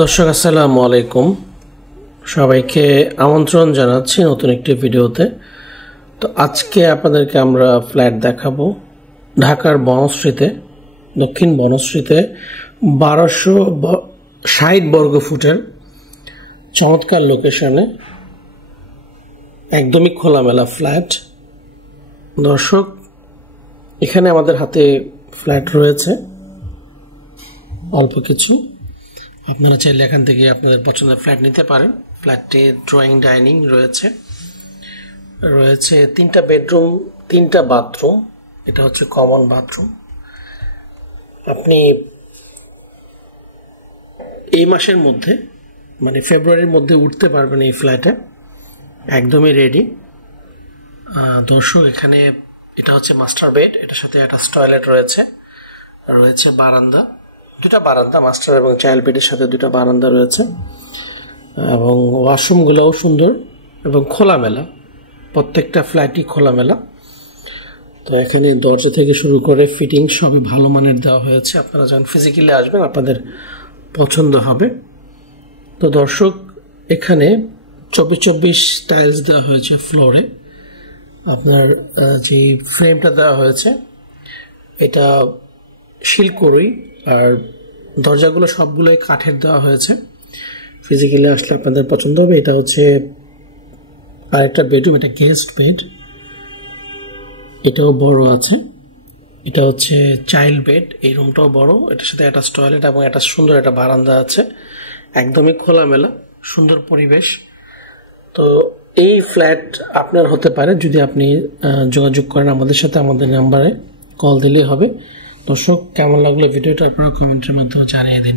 দর্শক আসসালামু আলাইকুম, সবাইকে আমন্ত্রণ জানাচ্ছি নতুন একটি ভিডিওতে। তো আজকে আপনাদেরকে আমরা ফ্ল্যাট দেখাবো ঢাকার বনশ্রীতে, দক্ষিণ বনশ্রীতে 1260 বর্গ ফুটের চমৎকার লোকেশনে একদমই খোলামেলা ফ্ল্যাট। দর্শক, এখানে আমাদের হাতে ফ্ল্যাট রয়েছে অল্প কিছু, আপনারা চাইলে এখান থেকে আপনাদের পছন্দের ফ্ল্যাট নিতে পারেন। ফ্ল্যাটে ড্রয়িং ডাইনিং রয়েছে, 3টা বেডরুম 3টা বাথরুম। এটা হচ্ছে কমন বাথরুম। আপনি এই মাসের মধ্যে মানে ফেব্রুয়ারির মধ্যে উঠতে পারবেন এই ফ্ল্যাটে, একদমই রেডি। দর্শক, এখানে এটা হচ্ছে মাস্টার বেড, এটার সাথে একটা টয়লেট রয়েছে বারান্দা, 2টা বারান্দা, মাস্টার এবং চাইল্ড বেডের সাথে 2টা বারান্দা রয়েছে, এবং ওয়াশরুমগুলোও সুন্দর এবং খোলামেলা। প্রত্যেকটা ফ্ল্যাটই খোলামেলা। তো এখানে দরজা থেকে শুরু করে ফিটিং সবই ভালো মানের দেওয়া হয়েছে। আপনারা যখন ফিজিক্যালি আসবেন আপনাদের পছন্দ হবে। তো দর্শক, এখানে 24 টাইলস দেওয়া হয়েছে ফ্লোরে। আপনার যে ফ্রেমটা দেওয়া হয়েছে এটা শিলকড়ি, আর দরজাগুলো সবগুলোই কাঠের দেওয়া হয়েছে। ফিজিক্যালি আসলে আপনাদের পছন্দ হবে। এটা হচ্ছে আরেকটা বেডরুম, এটা গেস্ট বেড, এটাও বড় আছে। এটা হচ্ছে চাইল্ড বেড, এই রুমটাও বড়, এটার সাথে একটা টয়লেট এবং একটা সুন্দর একটা বারান্দা আছে। একদমই খোলামেলা, সুন্দর পরিবেশ। তো এই ফ্ল্যাট আপনার হতে পারে যদি আপনি যোগাযোগ করেন আমাদের সাথে, আমাদের নাম্বারে কল দিলেই হবে। দর্শক, কেমন লাগলো ভিডিওটা আপনারা কমেন্টের মাধ্যমে জানিয়ে দিন।